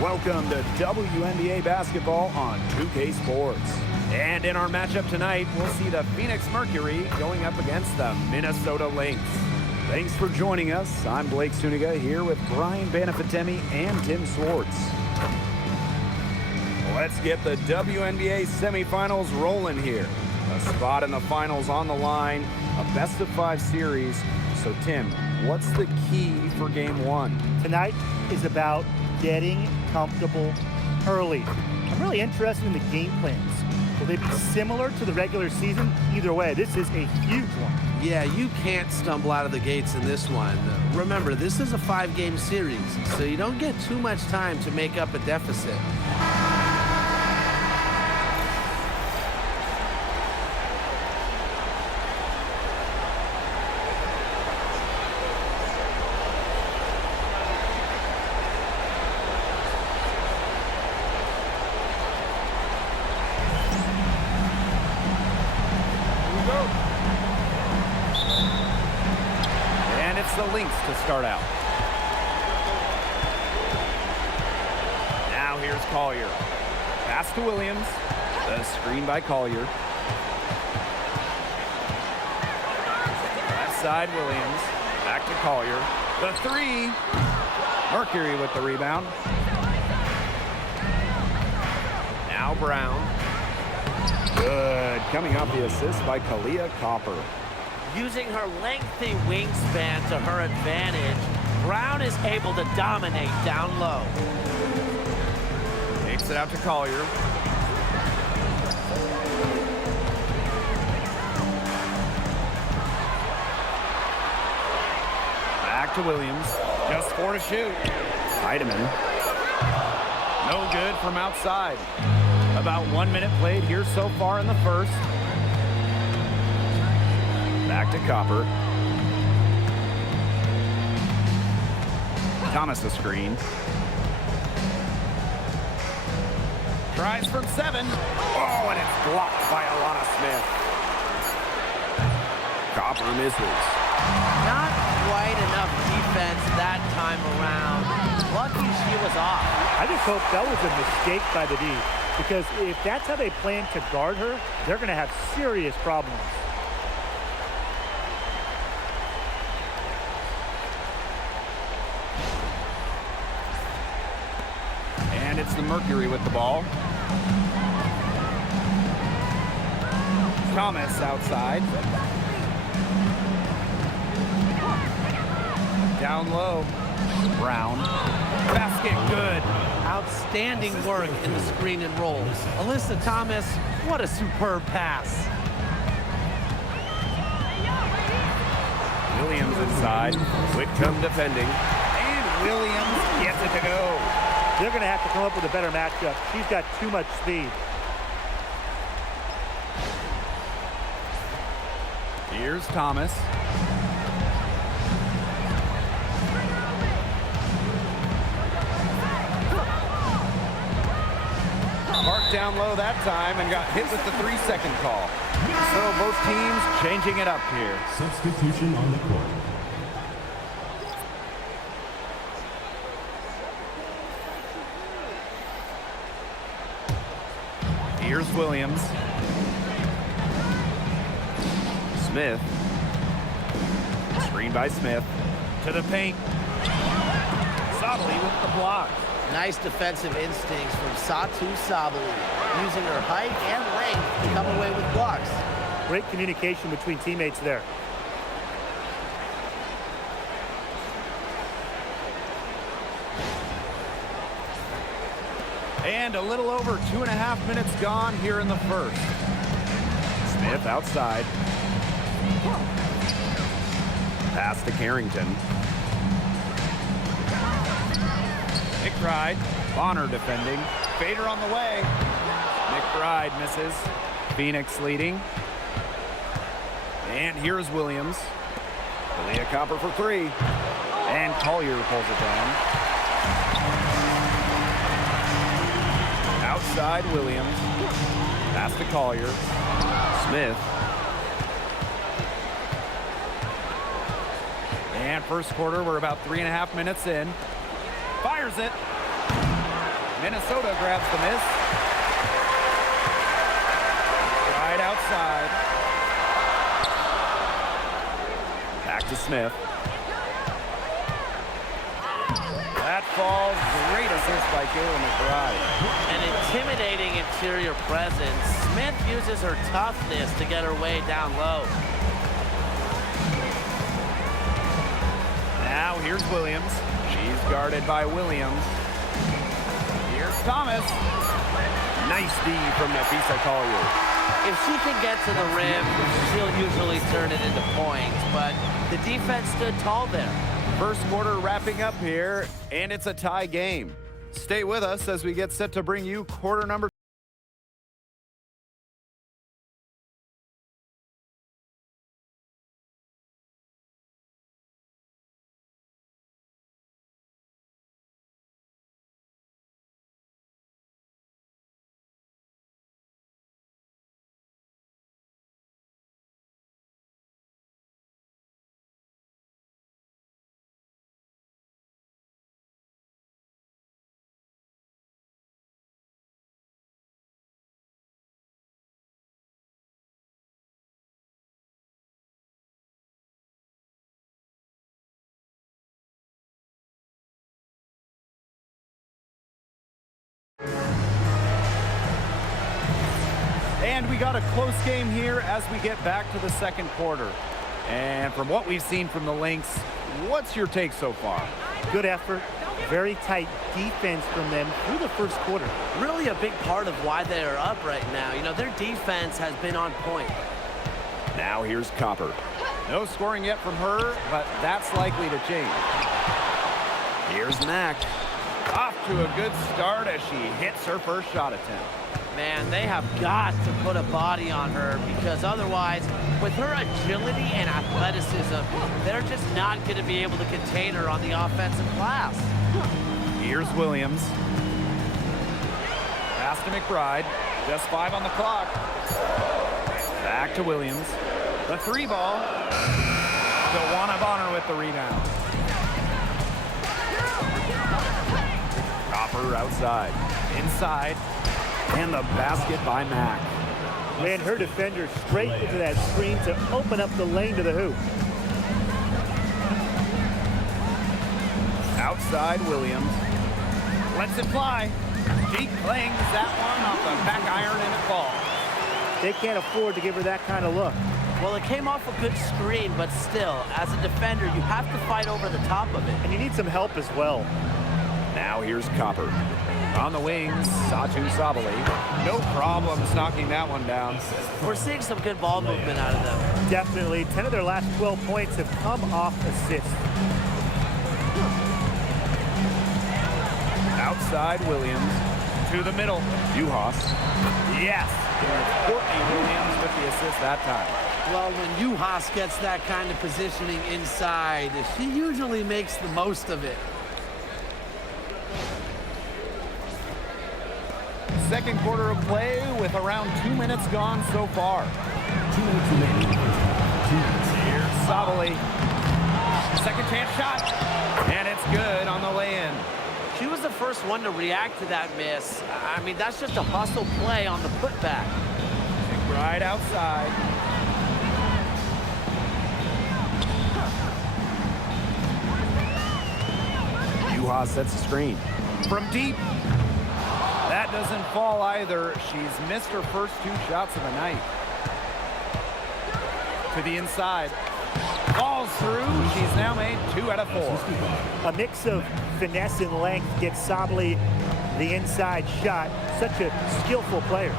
Welcome to WNBA basketball on 2K Sports. And in our matchup tonight, we'll see the Phoenix Mercury going up against the Minnesota Lynx. Thanks for joining us. I'm Blake Suniga here with Brian Banafitemi and Tim Swartz. Let's get the WNBA semifinals rolling here. A spot in the finals on the line, a best-of-5 series. So, Tim, what's the key for Game 1? Tonight is about getting comfortable early. I'm really interested in the game plans. Will they be similar to the regular season? Either way, this is a huge one. Yeah, you can't stumble out of the gates in this one. Remember, this is a 5-game series, so you don't get too much time to make up a deficit. The Lynx to start out. Now here's Collier. Pass to Williams. The screen by Collier. Left side, Williams. Back to Collier. The three. Mercury with the rebound. Now Brown. Good. Coming off the assist by Kalia Copper. Using her lengthy wingspan to her advantage, Brown is able to dominate down low. Takes it out to Collier. Back to Williams. Just 4 to shoot. Heidemann. No good from outside. About 1 minute played here so far in the first. Back to Copper. Thomas a screen. Tries from 7. Oh, and it's blocked by Alana Smith. Copper misses. Not quite enough defense that time around. Lucky she was off. I just hope that was a mistake by the D, because if that's how they plan to guard her, they're going to have serious problems. And it's the Mercury with the ball. Thomas outside. Down low. Brown. Basket good. Outstanding work in the screen and roll. Alyssa Thomas, what a superb pass. Williams inside. Whitcomb defending. And Williams gets it to go. They're going to have to come up with a better matchup. She's got too much speed. Here's Thomas. Parked down low that time and got hit with the 3-second call. So both teams changing it up here. Substitution on the court. Here's Williams. Smith. Screen by Smith. To the paint. Sabally with the block. Nice defensive instincts from Satu Sabally, using her height and length to come away with blocks. Great communication between teammates there. And a little over 2.5 minutes gone here in the first. Smith outside. Pass to Carrington. McBride. Bonner defending. Fader on the way. McBride misses. Phoenix leading. And here's Williams. Kalia Copper for 3. And Collier pulls it down. Outside Williams. Pass to Collier. Smith. And first quarter, we're about 3.5 minutes in. Fires it. Minnesota grabs the miss. Right outside. Back to Smith. That falls. Great assist by Kayla McBride. An intimidating interior presence. Smith uses her toughness to get her way down low. Now here's Williams. She's guarded by Williams. Here's Thomas. Nice D from Nafisa Collier. If she can get to the rim, she'll usually turn it into points, but the defense stood tall there. First quarter wrapping up here, and it's a tie game. Stay with us as we get set to bring you quarter number. And we got a close game here as we get back to the second quarter. And from what we've seen from the Lynx, what's your take so far? Good effort, very tight defense from them through the first quarter. Really a big part of why they are up right now. You know, their defense has been on point. Now here's Copper. No scoring yet from her, but that's likely to change. Here's Mack. Off to a good start as she hits her first shot attempt. Man, they have got to put a body on her because otherwise, with her agility and athleticism, they're just not going to be able to contain her on the offensive glass. Here's Williams. Pass to McBride. Just 5 on the clock. Back to Williams. The 3 ball. DeWanna Bonner with the rebound. Copper outside. Inside. And the basket by Mack. Ran her defender straight into that screen to open up the lane to the hoop. Outside Williams. Lets it fly. She clings that one off the back iron and it falls. They can't afford to give her that kind of look. Well, it came off a good screen, but still, as a defender, you have to fight over the top of it. And you need some help as well. Now here's Copper. On the wings, Satu Sabali. No problems knocking that one down. We're seeing some good ball movement out of them. Definitely. 10 of their last 12 points have come off assists. Outside Williams. To the middle. Juhas. Yes. And it's Courtney Williams with the assist that time. Well, when Juhas gets that kind of positioning inside, she usually makes the most of it. Second quarter of play with around 2 minutes gone so far. 2 minutes remaining. Here's Sabali. Second chance shot. And it's good on the lay-in. She was the first one to react to that miss. I mean, that's just a hustle play on the putback. Right outside. Juhas sets the screen. From deep. That doesn't fall either. She's missed her first 2 shots of the night. To the inside. Falls through. She's now made 2 out of 4. A mix of finesse and length gets Sabali the inside shot. Such a skillful player.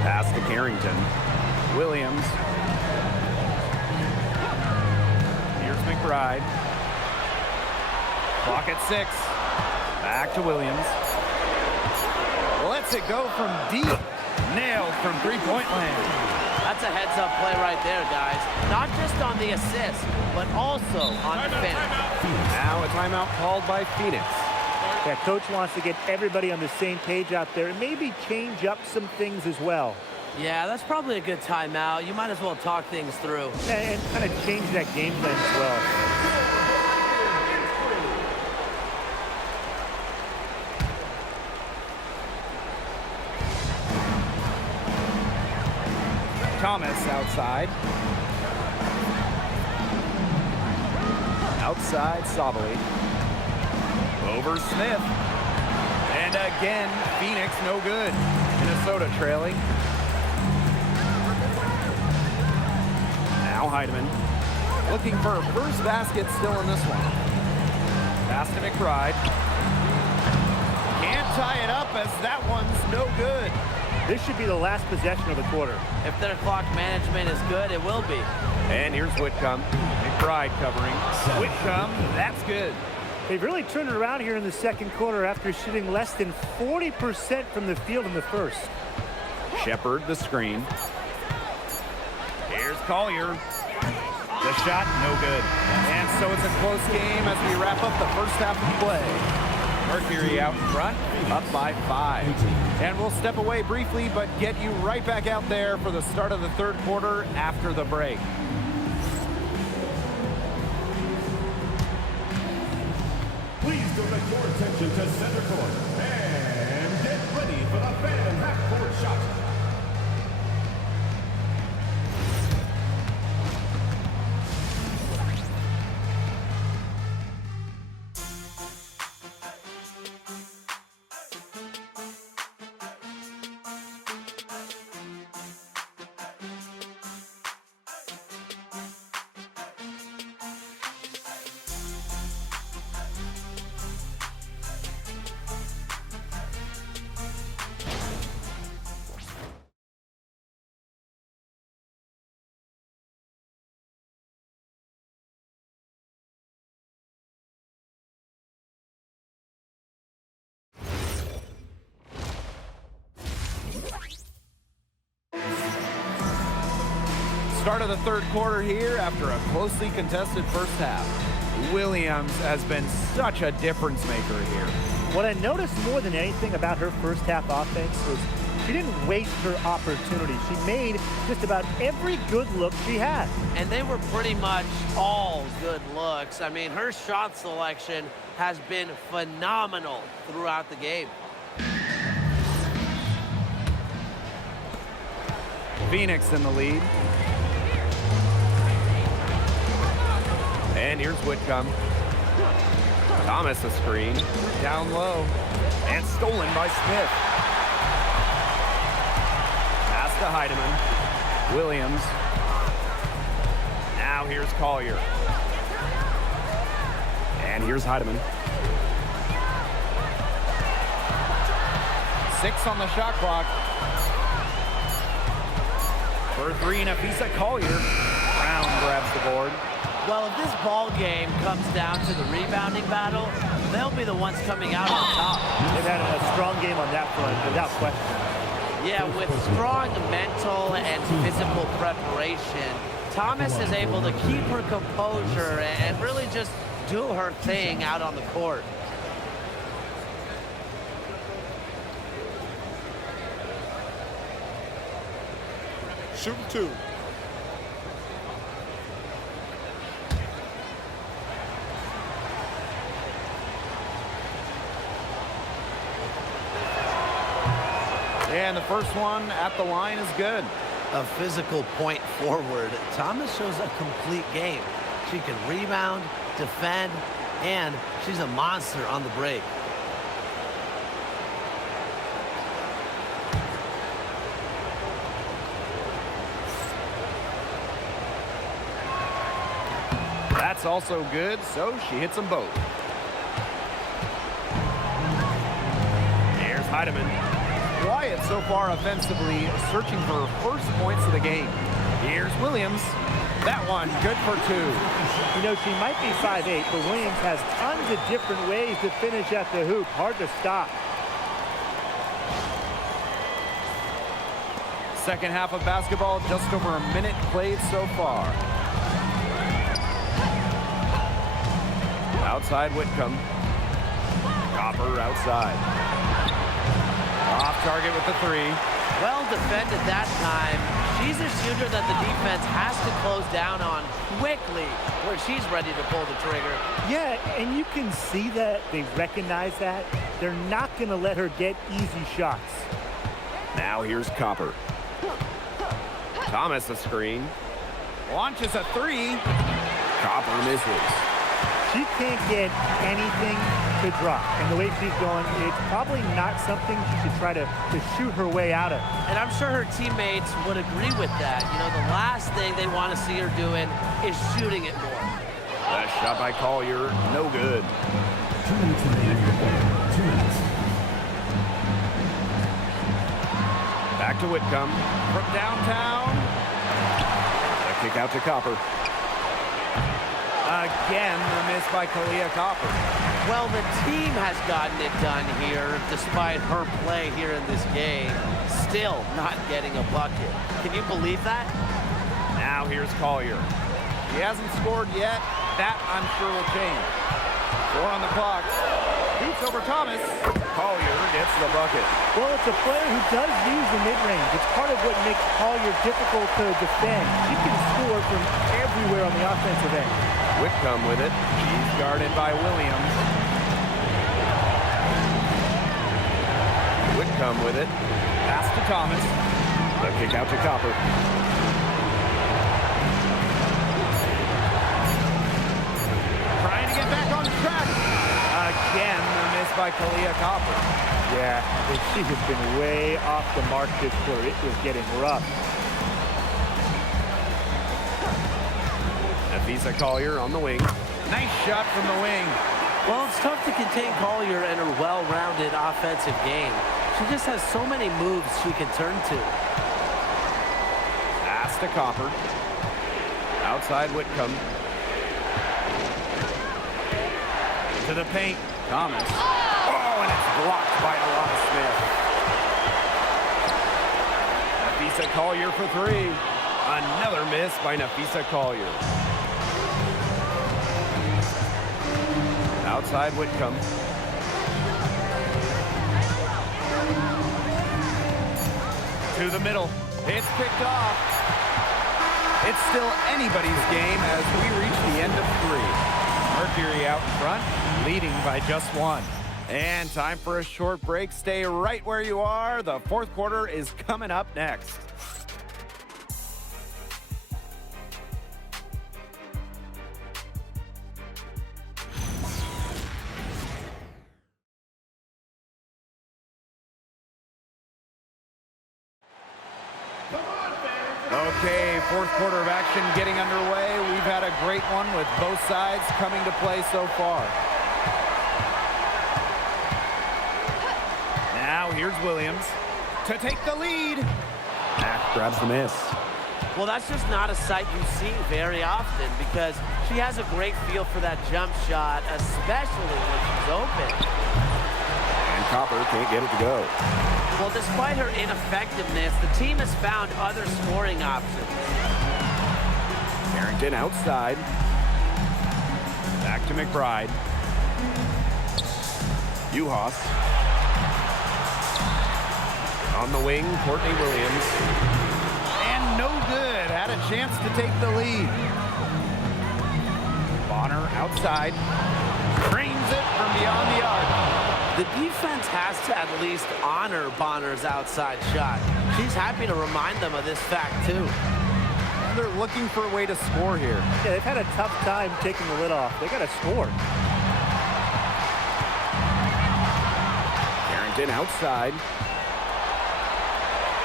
Pass to Carrington. Williams. Here's McBride. Clock at 6. Back to Williams. Lets it go from deep. Nailed from 3-point land. That's a heads-up play right there, guys. Not just on the assist, but also on the finish. Now a timeout called by Phoenix. Yeah, coach wants to get everybody on the same page out there and maybe change up some things as well. Yeah, that's probably a good timeout. You might as well talk things through. And kind of change that game plan as well. Thomas outside. Outside, Sabali. Over Smith. And again, Phoenix no good. Minnesota trailing. Now Heidemann. Looking for a first basket still in this one. Pass to McBride. Can't tie it up as that one's no good. This should be the last possession of the quarter. If their clock management is good, it will be. And here's Whitcomb. McBride covering. Whitcomb, that's good. They've really turned it around here in the second quarter after shooting less than 40% from the field in the first. Shepard, the screen. Here's Collier. The shot, no good. And so it's a close game as we wrap up the first half of play. Mercury out in front, up by 5. And we'll step away briefly, but get you right back out there for the start of the third quarter after the break. Please direct your attention to center court and get ready for the Phantom half-court shot. Start of the third quarter here after a closely contested first half. Williams has been such a difference maker here. What I noticed more than anything about her first half offense was she didn't waste her opportunity. She made just about every good look she had. And they were pretty much all good looks. I mean, her shot selection has been phenomenal throughout the game. Phoenix in the lead. And here's Whitcomb. Thomas a screen. Down low. And stolen by Smith. Pass to Heidemann. Williams. Now here's Collier. And here's Heidemann. 6 on the shot clock. For 3, Nafisa Collier. Brown grabs the board. Well, if this ball game comes down to the rebounding battle, they'll be the ones coming out on top. They've had a strong game on that front, without question. Yeah, with strong mental and physical preparation, Thomas is able to keep her composure and really just do her thing out on the court. Shoot 2. And the first one at the line is good. A physical point forward. Thomas shows a complete game. She can rebound, defend, and she's a monster on the break. That's also good, so she hits them both. Here's Heidemann. Quiet so far offensively, searching for her first points of the game. Here's Williams. That one, good for 2. You know, she might be 5'8", but Williams has tons of different ways to finish at the hoop. Hard to stop. Second half of basketball, just over a minute played so far. Outside Whitcomb. Copper outside. Off target with the 3. Well defended that time. She's a shooter that the defense has to close down on quickly where she's ready to pull the trigger. Yeah, and you can see that they recognize that. They're not going to let her get easy shots. Now here's Copper. Thomas a screen. Launches a three. Copper misses. She can't get anything to drop. And the way she's going, it's probably not something she should try to shoot her way out of. And I'm sure her teammates would agree with that. You know, the last thing they want to see her doing is shooting it more. That shot by Collier, no good. 2 minutes remaining in the quarter. 2 minutes. Back to Whitcomb from downtown. A kick out to Copper. Again, the miss by Kalia Copper. Well, the team has gotten it done here, despite her play here in this game. Still not getting a bucket. Can you believe that? Now here's Collier. He hasn't scored yet. That, I'm sure, will change. 4 on the clock. Shoots over Thomas. Collier gets the bucket. Well, it's a player who does use the mid-range. It's part of what makes Collier difficult to defend. She can score from everywhere on the offensive end. Whitcomb with it. She's guarded by Williams. Whitcomb with it. Pass to Thomas. The kick out to Copper. Trying to get back on track. Again, the miss by Kalia Copper. Yeah, she has been way off the mark this quarter. It was getting rough. Visa Collier on the wing. Nice shot from the wing. Well, it's tough to contain Collier in her well-rounded offensive game. She just has so many moves she can turn to. Pass to Copper. Outside Whitcomb. To the paint. Thomas. Oh, and it's blocked by Alana Smith. Nafisa Collier for 3. Another miss by Nafisa Collier. Outside Whitcomb. To the middle. It's picked off. It's still anybody's game as we reach the end of 3. Mercury out in front, leading by just 1. And time for a short break. Stay right where you are. The 4th quarter is coming up next. Okay, 4th quarter of action getting underway. We've had a great one with both sides coming to play so far. Now here's Williams to take the lead. Mack grabs the miss. Well, that's just not a sight you see very often because she has a great feel for that jump shot, especially when she's open. And Copper can't get it to go. Well, despite her ineffectiveness, the team has found other scoring options. Carrington outside. Back to McBride. Uhas. On the wing, Courtney Williams. And no good. Had a chance to take the lead. Bonner outside. Frames it from beyond the arc. The defense has to at least honor Bonner's outside shot. She's happy to remind them of this fact, too. And they're looking for a way to score here. Yeah, they've had a tough time taking the lid off. They got to score. Carrington outside.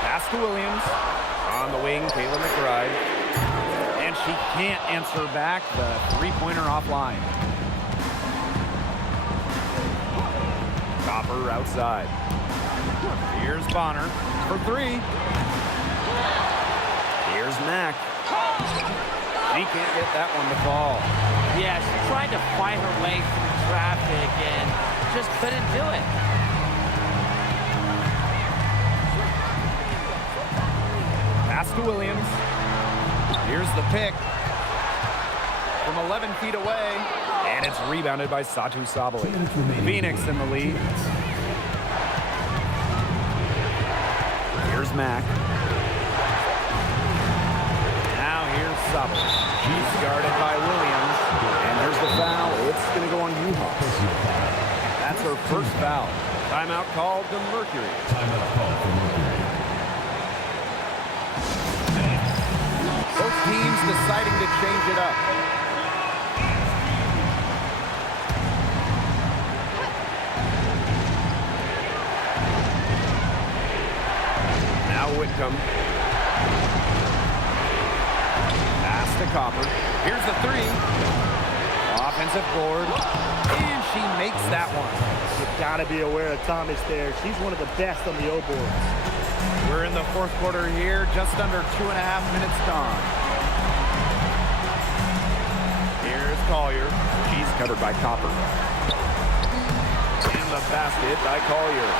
Pass to Williams. On the wing, Taylor McBride. And she can't answer back the three-pointer offline. Copper outside. Here's Bonner for 3. Here's Mack. He can't get that one to fall. Yeah, she tried to fight her way through traffic and just couldn't do it. Pass to Williams. Here's the pick. From 11 feet away. And it's rebounded by Satu Sabali. Phoenix in the lead. Here's Mack. Now here's Sabali. She's guarded by Williams. And there's the foul. It's going to go on Uhas. That's her first foul. Timeout called to Mercury. Timeout called for Mercury. teams deciding to change it up. Now Whitcomb. Pass to Copper. Here's the three. Offensive board. And she makes that one. You've got to be aware of Thomas there. She's one of the best on the O boards. We're in the fourth quarter here, just under 2.5 minutes gone. Here's Collier. She's covered by Copper. And the basket by Collier.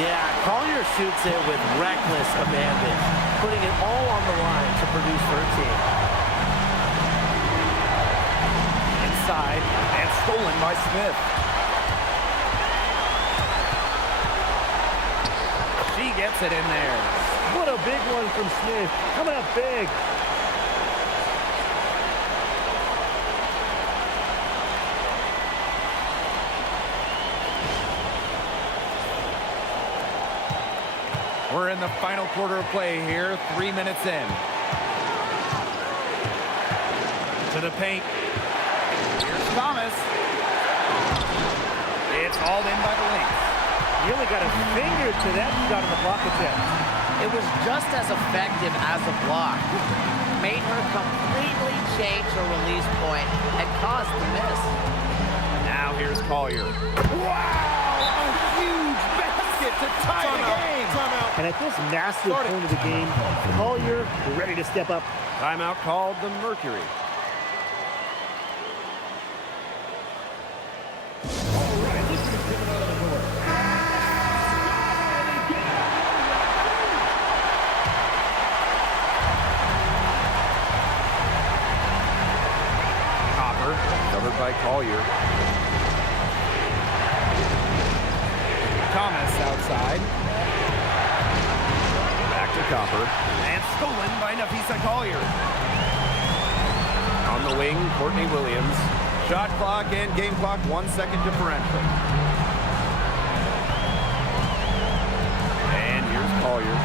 Yeah, Collier shoots it with reckless abandon, putting it all on the line to produce for her team. Inside, and stolen by Smith. She gets it in there. What a big one from Smith. Coming up big. We're in the final quarter of play here, 3 minutes in. To the paint. Here's Thomas. It's hauled in by the Lynx. You only got a finger to that shot on the block attempt. It was just as effective as a block. Made her completely change her release point and caused the miss. Now here's Collier. Wow! A huge basket to tie the game. Timeout. And at this massive point of the game, Collier ready to step up. Timeout called the Mercury. Covered by Collier. Thomas outside. Back to Copper. And stolen by Napisa Collier. On the wing, Courtney Williams. Shot clock and game clock, 1 second differential. And here's Collier.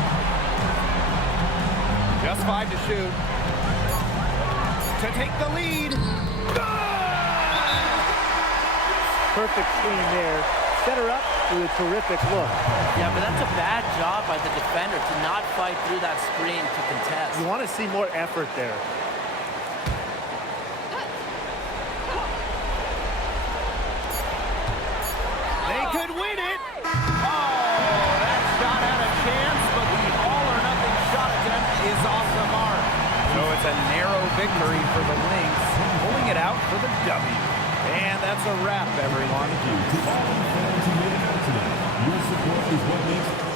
Just 5 to shoot. To take the lead. Perfect screen there. Set her up with a terrific look. Yeah, but that's a bad job by the defender to not fight through that screen to contest. You want to see more effort there. They could win it. Oh, that shot had a chance, but the all-or-nothing shot attempt is off the mark. So it's a narrow victory for the Lynx, pulling it out for the W. And that's a wrap, everyone. Thank you to all fans who made it out tonight. Your support is what makes